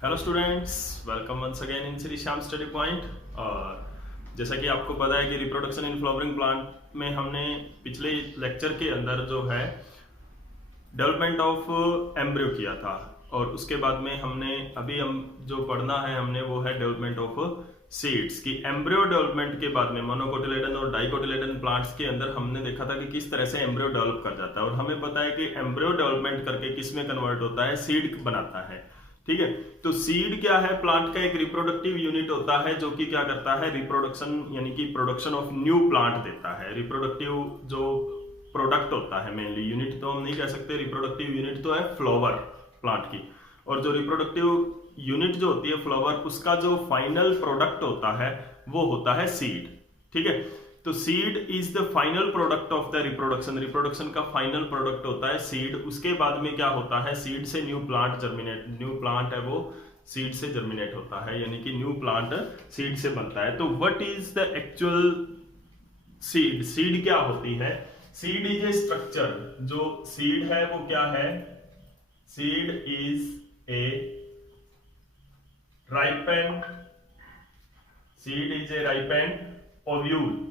Hello students, welcome once again in Shri Shyam study point. और जैसा कि आपको पता है कि रिप्रोडक्शन इन फ्लावरिंग प्लांट में हमने पिछले लेक्चर के अंदर जो है डेवलपमेंट ऑफ एम्ब्रियो किया था, और उसके बाद में हमने हम जो पढ़ना है हमने वो है डेवलपमेंट ऑफ सीड्स की। एम्ब्रियो डेवलपमेंट के बाद में मोनोकोटिलेडन और डाइकोटिलेडन प्लांट्स के अंदर हमने देखा था कि किस तरह से एम्ब्रियो डेवलप कर जाता है, और हमें पता है कि एम्ब्रियो डेवलपमेंट करके किस में कन्वर्ट होता है, सीड बनाता है। ठीक है, तो सीड क्या है? प्लांट का एक रिप्रोडक्टिव यूनिट होता है जो कि क्या करता है, रिप्रोडक्शन यानी कि प्रोडक्शन ऑफ न्यू प्लांट देता है। रिप्रोडक्टिव जो प्रोडक्ट होता है, मेनली यूनिट तो हम नहीं कह सकते, रिप्रोडक्टिव यूनिट तो है फ्लावर प्लांट की, और जो रिप्रोडक्टिव यूनिट जो होती है फ्लावर, उसका जो फाइनल प्रोडक्ट होता है वो होता है सीड। ठीक है, तो seed is the final product of the reproduction. Reproduction का फाइनल प्रोडक्ट होता है सीड। उसके बाद में क्या होता है, सीड से new plant germinate, new plant है वो सीड से जर्मिनेट होता है, यानी कि न्यू प्लांट सीड से बनता है। तो what is the actual seed? Seed क्या होती है? Seed is a structure. जो सीड है वो क्या है? Seed is a ripened, seed is a ripened ovule.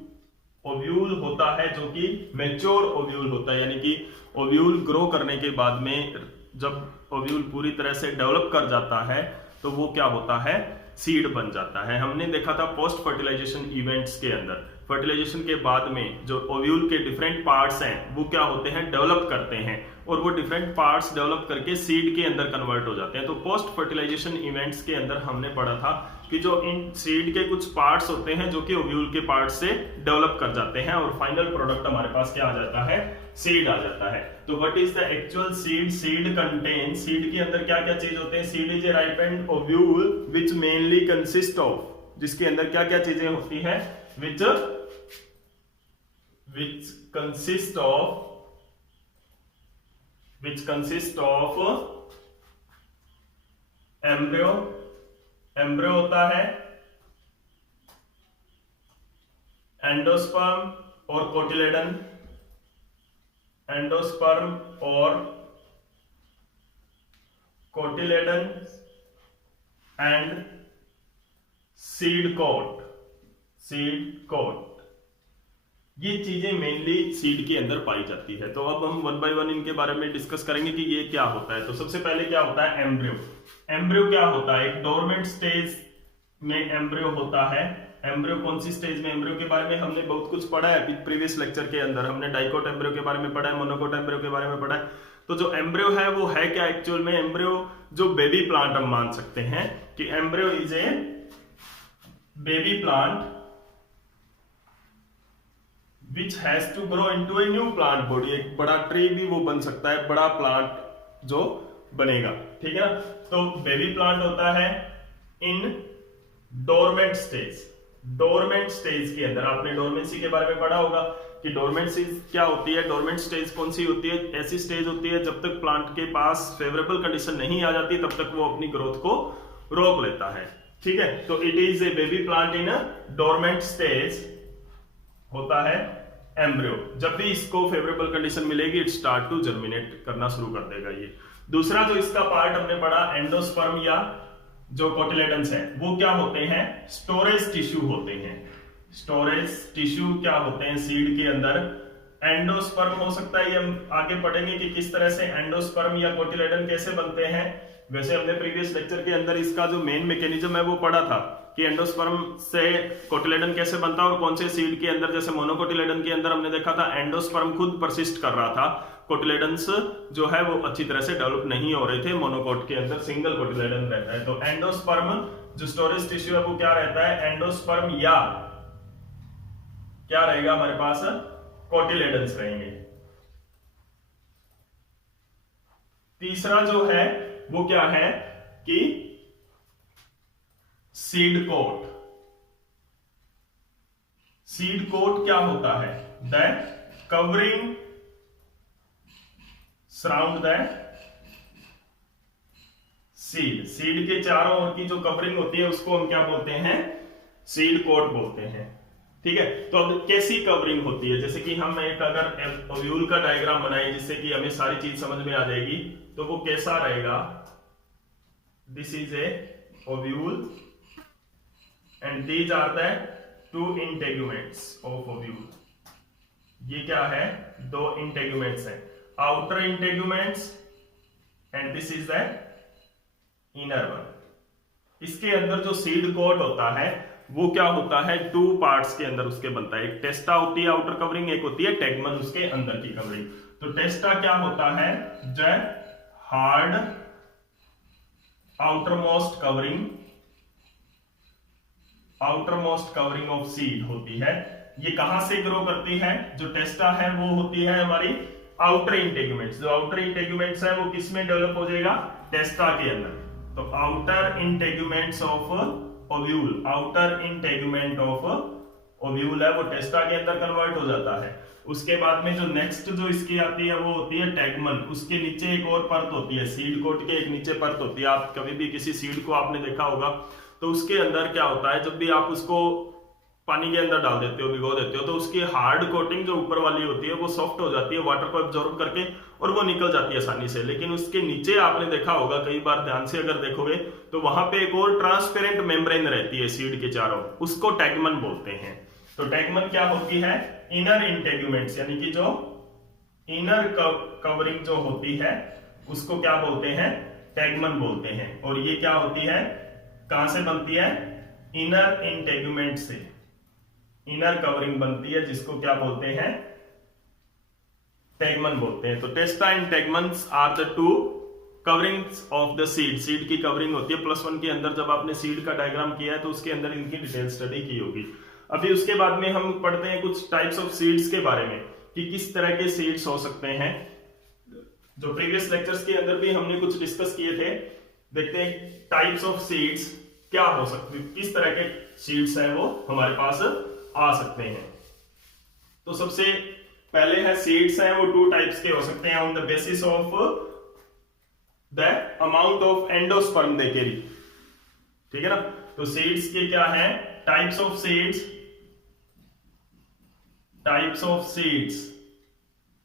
Ovule होता है जो कि मैच्योर ओव्यूल होता है, यानी कि ओव्यूल ग्रो करने के बाद में जब ओव्यूल पूरी तरह से डेवलप कर जाता है तो वो क्या होता है, सीड बन जाता है। हमने देखा था पोस्ट फर्टिलाइजेशन इवेंट्स के अंदर, फर्टिलाइजेशन के बाद में जो ओव्यूल के डिफरेंट पार्ट्स हैं वो क्या होते हैं, डेवलप करते हैं, और वो डिफरेंट पार्ट्स डेवलप करके सीड के अंदर कन्वर्ट हो जाते हैं। तो पोस्ट फर्टिलाइजेशन इवेंट्स के अंदर हमने पढ़ा था कि जो इन सीड के कुछ पार्ट्स होते हैं जो कि ओव्यूल के पार्ट से डेवलप कर जाते हैं, और फाइनल प्रोडक्ट हमारे पास क्या आ जाता है, सीड आ जाता है। तो what is the actual seed? Seed contain, seed के अंदर क्या क्या चीज होते हैं? Seed is a ripened ovule which mainly consist of, जिसके अंदर क्या क्या चीजें होती है, which consist of embryo, embryo होता है, एंडोस्पर्म और कोटिलेडन, एंडोस्पर्म और cotyledon and seed coat. Seed coat, ये चीजें मेनली सीड के अंदर पाई जाती है। तो अब हम वन बाय वन इनके बारे में डिस्कस करेंगे कि ये क्या होता है। तो सबसे पहले क्या होता है, एम्ब्रियो। एम्ब्रियो क्या होता है? एक डोरमेंट स्टेज में एम्ब्रियो होता है। एम्ब्रियो कौन सी स्टेज में? एम्ब्रियो के बारे में हमने बहुत कुछ पढ़ा है प्रीवियस लेक्चर के अंदर। हमने डाइकोट एम्ब्रियो के बारे में पढ़ा है, मोनोकोट एम्ब्रियो के बारे में पढ़ा है। तो जो एम्ब्रियो है वो है क्या एक्चुअल में? एम्ब्रियो जो बेबी प्लांट हम मान सकते हैं कि embryo is a baby plant which has to grow into a new plant body। एक बड़ा ट्री भी वो बन सकता है, बड़ा प्लांट जो बनेगा। ठीक है ना? तो बेबी प्लांट होता है इन डोरमेंट स्टेज। डोरमेंट स्टेज के अंदर आपने डोरमेंसी के बारे में पढ़ा होगा कि डोरमेंसी क्या होती है। डोरमेंट स्टेज कौन सी होती है? ऐसी स्टेज होती है जब तक प्लांट के पास फेवरेबल कंडीशन नहीं आ जाती तब तक वो अपनी ग्रोथ को रोक लेता है। ठीक है, तो it is a baby plant in a dormant stage होता है एम्ब्रियो। जब भी इसको फेवरेबल कंडीशन मिलेगी इट स्टार्ट टू जर्मिनेट करना शुरू कर देगा। ये दूसरा जो इसका पार्ट हमने पढ़ा, एंडोस्पर्म या जो कोटिलेडन्स है, वो क्या होते हैं, स्टोरेज टिश्यू होते हैं। स्टोरेज टिश्यू क्या होते हैं सीड के अंदर? एंडोस्पर्म हो सकता है, ये हम आगे पढ़ेंगे कि किस तरह से एंडोस्पर्म या कोटिलेडन कैसे बनते हैं। वैसे हमने प्रीवियस लेक्चर के अंदर इसका जो मेन मैकेनिज्म है वो पढ़ा था कि एंडोस्पर्म से कोटिलेडन कैसे बनता है और कौन से सीड के अंदर। जैसे मोनोकोटिलेडन के अंदर हमने देखा था एंडोस्पर्म खुद परसिस्ट कर रहा था, कोटिलेडन्स जो है वो अच्छी तरह से डेवलप नहीं हो रहे थे। मोनोकोट के अंदर सिंगल कोटिलेडन रहता है। तो एंडोस्पर्म जो स्टोरेज टिश्यू है वो क्या रहता है, एंडोस्पर्म, या क्या रहेगा हमारे पास, कोटिलेडन्स रहेंगे। तीसरा जो है वो क्या है कि सीड कोट। सीड कोट क्या होता है? The covering surround the seed. Seed के चारों ओर की जो कवरिंग होती है उसको हम क्या बोलते हैं, सीड कोट बोलते हैं। ठीक है, तो अब कैसी कवरिंग होती है? जैसे कि हम एक अगर ओव्यूल का डायग्राम बनाए जिससे कि हमें सारी चीज समझ में आ जाएगी, तो वो कैसा रहेगा, this is a ovule and these are the two integuments of ovule. ये क्या है, दो इंटेगुमेंट्स है, outer integuments and this is the inner one. इसके अंदर जो सीड कोट होता है वो क्या होता है, टू पार्ट्स के अंदर उसके बनता है, एक टेस्टा होती है आउटर कवरिंग, एक होती है टेगमन उसके अंदर की कवरिंग। तो टेस्टा क्या होता है, जो hard outermost covering of seed होती है। ये कहां से ग्रो करती है, जो टेस्टा है वो होती है हमारी आउटर इंटेगुमेंट्स। जो आउटर इंटेगुमेंट्स है वो किस में डेवलप हो जाएगा, टेस्टा के अंदर। तो outer integuments of ovule, outer integument of ovule है वो टेस्टा के अंदर कन्वर्ट हो जाता है। उसके बाद में जो नेक्स्ट जो इसकी आती है वो होती है टेगमन। उसके नीचे एक और परत होती है, सीड कोट के एक नीचे परत होती है। आप कभी भी किसी सीड को आपने देखा होगा तो उसके अंदर क्या होता है, जब भी आप उसको पानी के अंदर डाल देते हो, भिगो देते हो, तो उसकी हार्ड कोटिंग जो ऊपर वाली होती है वो सॉफ्ट हो जाती है वाटर को एब्जॉर्ब करके, और वो निकल जाती है आसानी से। लेकिन उसके नीचे आपने देखा होगा, कई बार ध्यान से अगर देखोगे तो वहां पे एक और ट्रांसपेरेंट मेम्ब्रेन रहती है सीड के चारों, उसको टेगमन बोलते हैं। तो टेगमन क्या होती है, इनर इंटेगुमेंट्स, यानी कि जो इनर कवरिंग जो होती है उसको क्या बोलते हैं, टेगमन बोलते हैं। और ये क्या होती है, कहां से बनती है, इनर इंटेगुमेंट से इनर कवरिंग बनती है, जिसको क्या बोलते हैं, टेगमन बोलते हैं। तो testa and tegmens are the two coverings of the seed. Seed की कवरिंग होती है। +1 के अंदर जब आपने सीड का डायग्राम किया है तो उसके अंदर इनकी डिटेल स्टडी की होगी। अभी उसके बाद में हम पढ़ते हैं कुछ टाइप्स ऑफ सीड्स के बारे में, कि किस तरह के सीड्स हो सकते हैं। जो प्रीवियस लेक्चर्स के अंदर भी हमने कुछ डिस्कस किए थे। देखते हैं टाइप्स ऑफ सीड्स क्या हो सकते हैं, किस तरह के सीड्स हैं वो हमारे पास आ सकते हैं। तो सबसे पहले है सीड्स हैं वो 2 टाइप्स के हो सकते हैं, on the basis of the amount of endosperm they carry. ठीक है ना। तो सीड्स के क्या है, types of seeds. Types of seeds,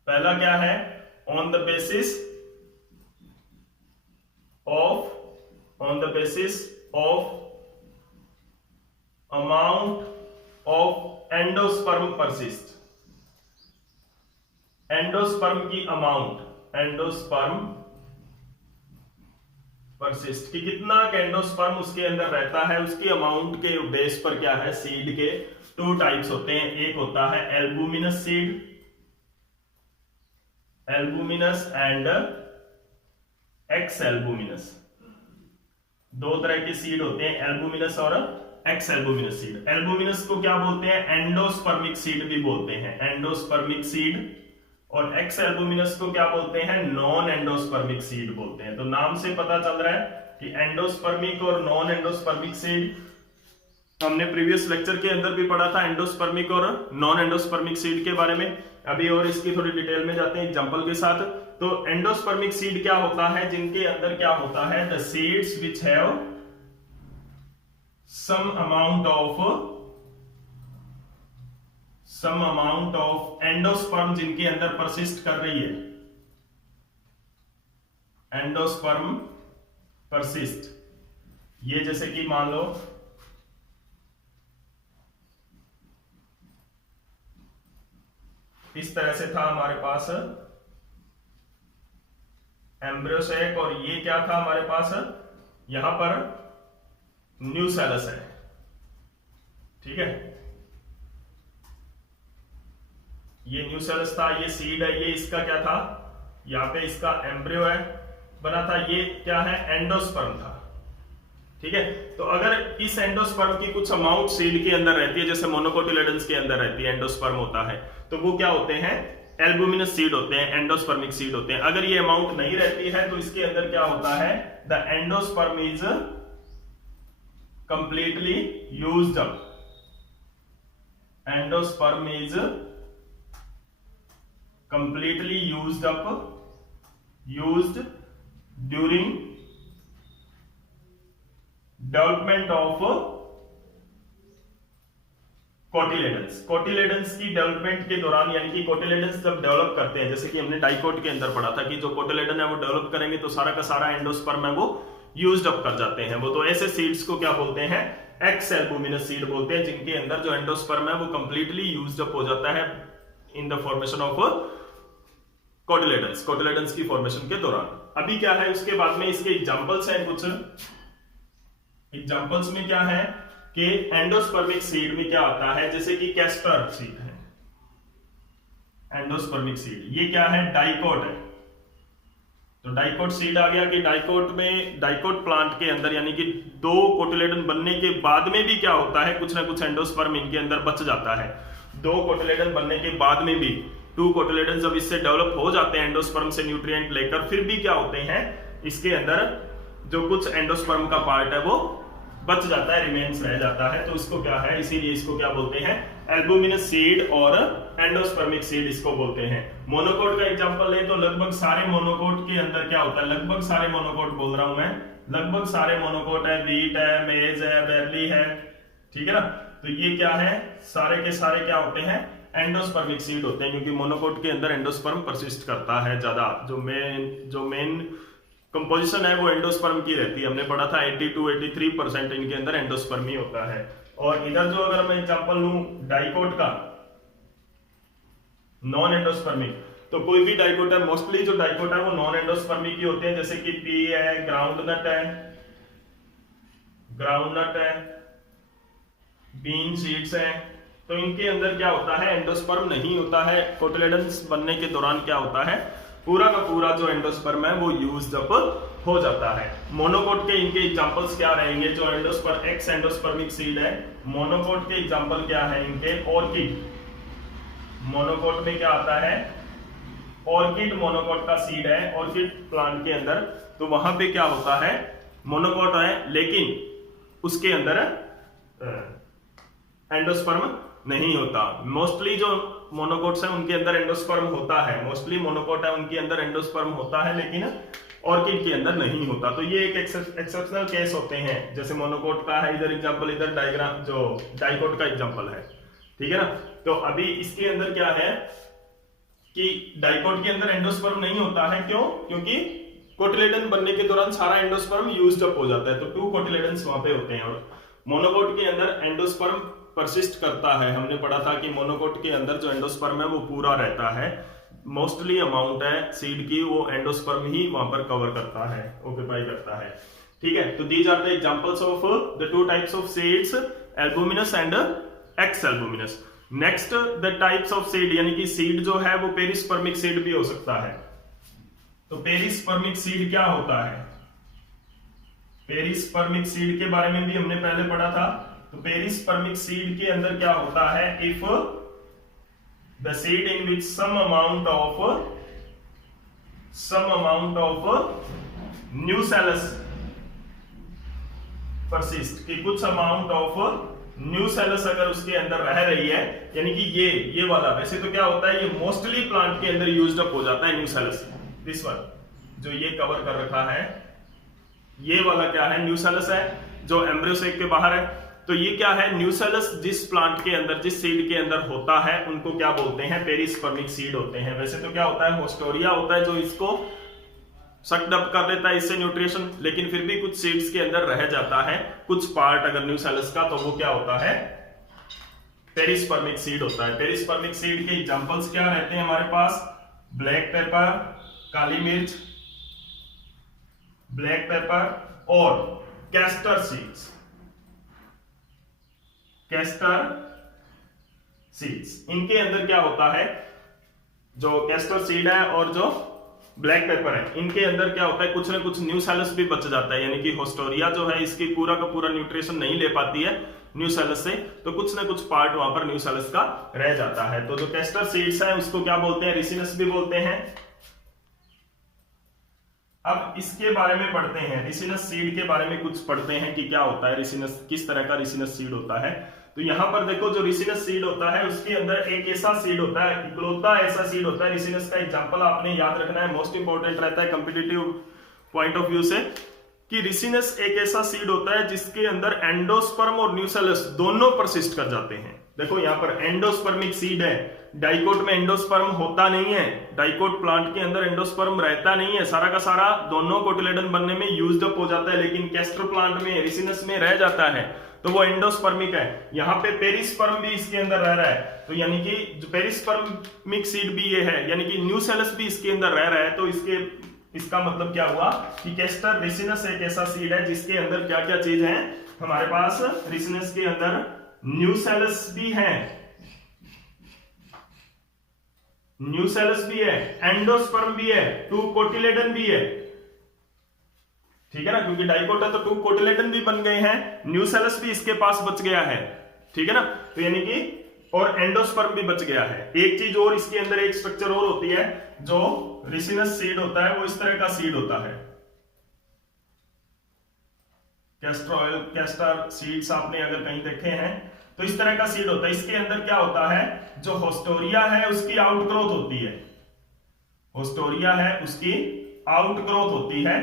पहला क्या है, on the basis of amount of endosperm persist. Endosperm की अमाउंट, एंडोस्पर्म परसिस्ट कि कितना एंडोस्पर्म उसके अंदर रहता है, उसकी अमाउंट के बेस पर क्या है, सीड के 2 टाइप्स होते हैं। एक होता है albuminous seed, albuminous and ex albuminous. 2 तरह के सीड होते हैं, एल्बुमिनस और एक्स एल्बुमिनस सीड। एल्बुमिनस को क्या बोलते हैं, एंडोस्पर्मिक सीड भी बोलते हैं, एंडोस्पर्मिक सीड। और एक्स एल्बुमिनस को क्या बोलते हैं, नॉन एंडोस्पर्मिक सीड बोलते हैं। तो नाम से पता चल रहा है कि एंडोस्पर्मिक और नॉन एंडोस्पर्मिक सीड हमने प्रीवियस लेक्चर के अंदर भी पढ़ा था, एंडोस्पर्मिक और नॉन एंडोस्पर्मिक सीड के बारे में। अभी और इसकी थोड़ी डिटेल में जाते हैं एग्जांपल के साथ। तो एंडोस्पर्मिक सीड क्या होता है, जिनके अंदर क्या होता है, the seeds which have some amount of endosperm, जिनके अंदर परसिस्ट कर रही है, एंडोस्पर्म परसिस्ट। ये जैसे कि मान लो इस तरह से था हमारे पास एम्ब्रियोसेक, और ये क्या था हमारे पास, यहां पर न्यूसेलस है। ठीक है, ये न्यूसेलस था, ये सीड है, ये इसका क्या था, यहां पे इसका एम्ब्रियो है बना था, ये क्या है, एंडोस्पर्म था। ठीक है, तो अगर इस एंडोस्पर्म की कुछ अमाउंट सीड के अंदर रहती है, जैसे मोनोकोटिलेडन्स के अंदर रहती है, एंडोस्पर्म होता है, तो वो क्या होते हैं, एल्बुमिनस सीड होते हैं, एंडोस्पर्मिक सीड होते हैं। अगर ये अमाउंट नहीं रहती है तो इसके अंदर क्या होता है, the endosperm is completely used up. Endosperm is completely used up, used during development of cotyledons. Cotyledons की डेवलपमेंट के दौरान, यानी कि कोटिलेडन्स जब डेवलप करते हैं, जैसे कि हमने डाइकोट के अंदर पढ़ा था कि जो कोटिलेडन है वो डेवलप करेंगे तो सारा का सारा एंडोस्पर्म है वो यूज्ड अप कर जाते हैं वो। तो ऐसे सीड्स को क्या बोलते हैं, एक्स एल्बुमिनस सीड बोलते हैं, जिनके अंदर जो एंडोस्पर्म है वो कंप्लीटली यूज्ड अप हो जाता है in the formation of cotyledons की फॉर्मेशन के दौरान। अभी क्या है उसके बाद में इसके एग्जांपल्स हैं, कुछ एग्जांपल्स में क्या है कि एंडोस्पर्मिक सीड में क्या आता है, जैसे कि कैस्टर सीड है, एंडोस्पर्मिक सीड, ये क्या है, डाइकोट है। तो डाइकोट सीड आ गया कि डाइकोट में, डाइकोट प्लांट के अंदर यानी कि दो कोटिलेडन बनने के बाद में भी क्या होता है, कुछ ना कुछ एंडोस्पर्म इनके अंदर बच जाता है। दो कोटिलेडन बनने के बाद में भी 2 कोटिलेडन जब इससे डेवलप हो जाते हैं एंडोस्पर्म से न्यूट्रिएंट लेकर, फिर भी क्या होते हैं इसके अंदर जो कुछ एंडोस्पर्म का पार्ट है वो बच जाता है, रिमेन्स रह जाता है। तो इसको क्या है, इसीलिए इसको क्या बोलते हैं, एल्बुमिनस सीड और एंडोस्पर्मिक सीड इसको बोलते हैं। मोनोकोट का एग्जांपल ले तो लगभग सारे मोनोकोट के अंदर क्या होता है, लगभग सारे मोनोकोट बोल रहा हूं मैं, लगभग सारे मोनोकोट है, व्हीट है, मेज है, बैर्ली है, ठीक है ना। तो ये क्या है, सारे के सारे क्या होते हैं, एंडोस्पर्मिक सीड होते हैं, क्योंकि मोनोकोट के अंदर एंडोस्पर्म परसिस्ट करता है ज्यादा। जो मेन कंपोजिशन है वो एंडोस्पर्म की रहती है, हमने पढ़ा था 80 to 83% इनके अंदर एंडोस्पर्म ही होता है। और इधर जो अगर मैं एग्जांपल लूं डाइकोट का, नॉन एंडोस्पर्मिक, तो कोई भी डाइकोट है, मोस्टली जो डाइकोट है वो नॉन एंडोस्पर्मिक ही होते हैं, जैसे कि पी है, ग्राउंडनट है, बीन सीड्स है। तो इनके अंदर क्या होता है, एंडोस्पर्म नहीं होता है। कोटिलेडन्स बनने के दौरान क्या होता है, पूरा का पूरा जो एंडोस्पर्म है वो यूज्ड अप हो जाता है। मोनोकोट के इनके एग्जांपल्स क्या रहेंगे, जो एंडोस्पर्म एक्स एंडोस्पर्मिक सीड है, मोनोकोट के एग्जांपल क्या है इनके, ऑर्किड, मोनोकोट में क्या आता है, ऑर्किड मोनोकोट का सीड है, ऑर्किड प्लांट के अंदर। तो वहां पे क्या होता है, मोनोकोट है लेकिन उसके अंदर एंडोस्पर्म नहीं होता। मोस्टली जो मोनोकोट्स हैं उनके अंदर एंडोस्पर्म होता है, मोस्टली मोनोकोट है उनके अंदर एंडोस्पर्म होता है, लेकिन ऑर्किड के अंदर नहीं होता। तो ये एक एक्सेप्शनल केस होते हैं, जैसे मोनोकोट का है इधर एग्जांपल, इधर डायग्राम जो डाइकोट का एग्जांपल है, ठीक है ना। तो अभी इसके अंदर क्या है कि डाइकोट के अंदर एंडोस्पर्म नहीं होता है, क्यों, क्योंकि कोटिलेडन बनने के दौरान सारा एंडोस्पर्म यूज्ड अप हो जाता है, तो 2 कोटिलेडन्स वहां पे होते हैं। और मोनोकोट के अंदर एंडोस्पर्म परसिस्ट करता है, हमने पढ़ा था कि मोनोकोट के अंदर जो एंडोस्पर्म है वो पूरा रहता है, मोस्टली अमाउंट है सीड की वो एंडोस्पर्म ही वहां पर कवर करता है, ऑक्यूपाई करता है, ठीक है। तो these are the examples of the 2 types of seeds, albuminous and ex albuminous. Next the types of seed, यानी कि सीड जो है वो पेरिस्पर्मिक सीड भी हो सकता है। तो पेरिस्पर्मिक सीड क्या होता है, पेरिस्पर्मिक सीड के बारे में भी हमने पहले पढ़ा था। तो पेरिस्पर्मिक सीड के अंदर क्या होता है, if the seed in which some amount of nucellus persist, कि कुछ अमाउंट ऑफ न्यूसेलस अगर उसके अंदर रह रही है, यानी कि ये वाला, वैसे तो क्या होता है ये मोस्टली प्लांट के अंदर यूज्ड अप हो जाता है न्यूसेलस, दिस वन जो ये कवर कर रखा है, ये वाला क्या है, न्यूसेलस है, जो एम्ब्रियो सेक के बाहर है। तो ये क्या है, न्यूसेलस जिस प्लांट के अंदर, जिस सीड के अंदर होता है उनको क्या बोलते हैं, पेरिस्पर्मिक सीड होते हैं। वैसे तो क्या होता है, होस्टोरिया होता है जो इसको सक्ड अप कर लेता है इससे न्यूट्रिशन, लेकिन फिर भी कुछ सीड्स के अंदर रह जाता है कुछ पार्ट अगर न्यूसेलस का, तो वो क्या होता है, पेरिस्पर्मिक सीड होता है। पेरिस्पर्मिक सीड के एग्जांपल्स क्या रहते हैं हमारे पास, ब्लैक पेपर, काली मिर्च, ब्लैक पेपर और कैस्टर सीड्स, कैस्टर सीड्स। इनके अंदर क्या होता है, जो कैस्टर सीड है और जो ब्लैक पेपर है, इनके अंदर क्या होता है, कुछ ना कुछ न्यूसेलस भी बच जाता है, यानी कि होस्टोरिया जो है इसकी पूरा का पूरा न्यूट्रिशन नहीं ले पाती है न्यूसेलस से, तो कुछ ना कुछ पार्ट वहां पर न्यूसेलस का रह जाता है। तो जो कैस्टर सीड्स है उसको क्या बोलते हैं, रिसिनस भी बोलते हैं। अब इसके बारे में पढ़ते हैं, रिसिनस सीड के बारे में कुछ पढ़ते हैं कि क्या होता है रिसिनस, किस तरह का रिसिनस सीड होता है। तो यहां पर देखो जो रिसिनस सीड होता है उसके अंदर एक ऐसा सीड होता है, इकलौता ऐसा सीड होता है, रिसिनस का एग्जांपल आपने याद रखना है, मोस्ट इंपोर्टेंट रहता है कॉम्पिटिटिव पॉइंट ऑफ व्यू से, कि रिसिनस एक ऐसा सीड होता है जिसके अंदर एंडोस्पर्म और न्यूसेलस दोनों परसिस्ट कर जाते हैं। देखो यहाँ पर एंडोस्पर्मिक सीड है, डाइकोट में एंडोस्पर्म होता नहीं है, डाइकोट प्लांट के अंदर एंडोस्पर्म रहता नहीं है, सारा का सारा दोनों कोटिलेडन बनने में यूज्ड अप हो जाता है, लेकिन कैस्टर प्लांट में रिसिनस में रह जाता है, तो वो एंडोस्पर्मिक है। यहाँ पे पेरिस्पर्म भी इसके अंदर रह रहा है, तो यानी कि जो पेरिस्पर्मिक सीड भी ये है, यानी कि न्यूसेलस भी इसके अंदर रह रहा है। तो इसका मतलब क्या हुआ कि कैस्टर रिसिनस एक ऐसा सीड है जिसके अंदर क्या क्या चीज है हमारे पास, रिसिनस के अंदर न्यूसेलस भी है, न्यूसेलस भी है, एंडोस्पर्म भी है, टू कोटिलेडन भी है, ठीक है ना, क्योंकि डाइकोट है तो टू कोटिलेडन भी बन गए हैं, न्यूसेलस भी इसके पास बच गया है, ठीक है ना। तो यानी कि और एंडोस्पर्म भी बच गया है। एक चीज और इसके अंदर एक स्ट्रक्चर और होती है, जो रिसिनस सीड होता है वो इस तरह का सीड होता है, कैस्टर सीड्स आपने अगर कहीं देखे हैं तो इस तरह का सीड होता है। इसके अंदर क्या होता है, जो होस्टोरिया है उसकी आउटग्रोथ होती है, होस्टोरिया है उसकी आउटग्रोथ होती है।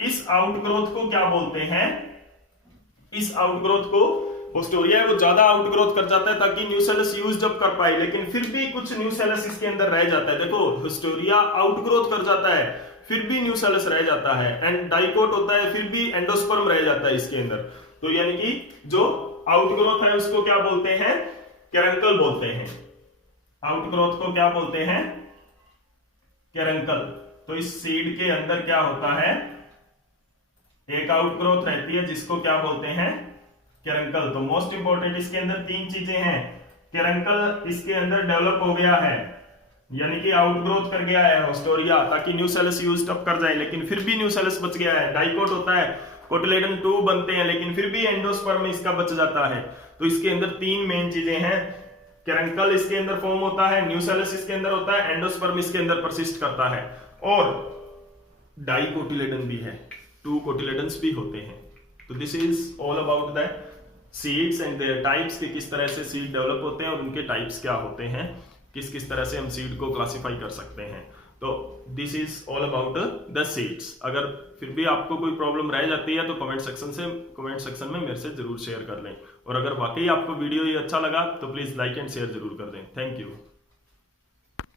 इस आउटग्रोथ को क्या बोलते हैं, इस आउटग्रोथ को होस्टोरिया है वो ज्यादा आउटग्रोथ कर जाता है ताकि न्यूसेलस यूज अप कर पाए, लेकिन फिर भी कुछ न्यूसेलस इसके अंदर रह जाता है। देखो होस्टोरिया आउटग्रोथ कर जाता है फिर भी न्यूसेलस रह जाता है, एंड डाइकोट होता है फिर भी एंडोस्पर्म रह जाता है इसके अंदर। तो यानी कि जो आउटग्रोथ है उसको क्या बोलते हैं, कैरंकल बोलते हैं। आउटग्रोथ को क्या बोलते हैं, कैरंकल। तो इस सीड के अंदर क्या होता है, एक आउटग्रोथ रहती है जिसको क्या बोलते हैं, कैरंकल। तो मोस्ट इंपोर्टेंट इसके अंदर तीन चीजें हैं, कैरंकल इसके अंदर डेवलप हो गया है, यानी कि आउटग्रोथ कर गया है होस्टोरिया ताकि न्यूसेलस यूज अप कर जाए, लेकिन फिर भी न्यूसेलस बच गया है। डाइकोट होता है, कोटिलेडन 2 बनते हैं, लेकिन फिर भी एंडोस्पर्म इसका बच जाता है। तो इसके अंदर तीन मेन चीजें हैं, कैरंकल इसके अंदर फॉर्म होता है, न्यूसेलस इसके अंदर होता है, एंडोस्पर्म इसके अंदर परसिस्ट करता है, और डाइकोटिलेडन भी है, 2 कोटिलेडन्स भी होते हैं। तो this is all about the seeds and there types, कि किस तरह से सीड डेवलप होते हैं और उनके टाइप्स क्या होते हैं, किस किस तरह से हम सीड को क्लासिफाई कर सकते हैं। तो this is all about the seeds. अगर फिर भी आपको कोई प्रॉब्लम रह जाती है तो कमेंट सेक्शन में मेरे से जरूर शेयर कर लें, और अगर वाकई आपको वीडियो ये अच्छा लगा तो प्लीज लाइक एंड शेयर जरूर कर दें। Thank you.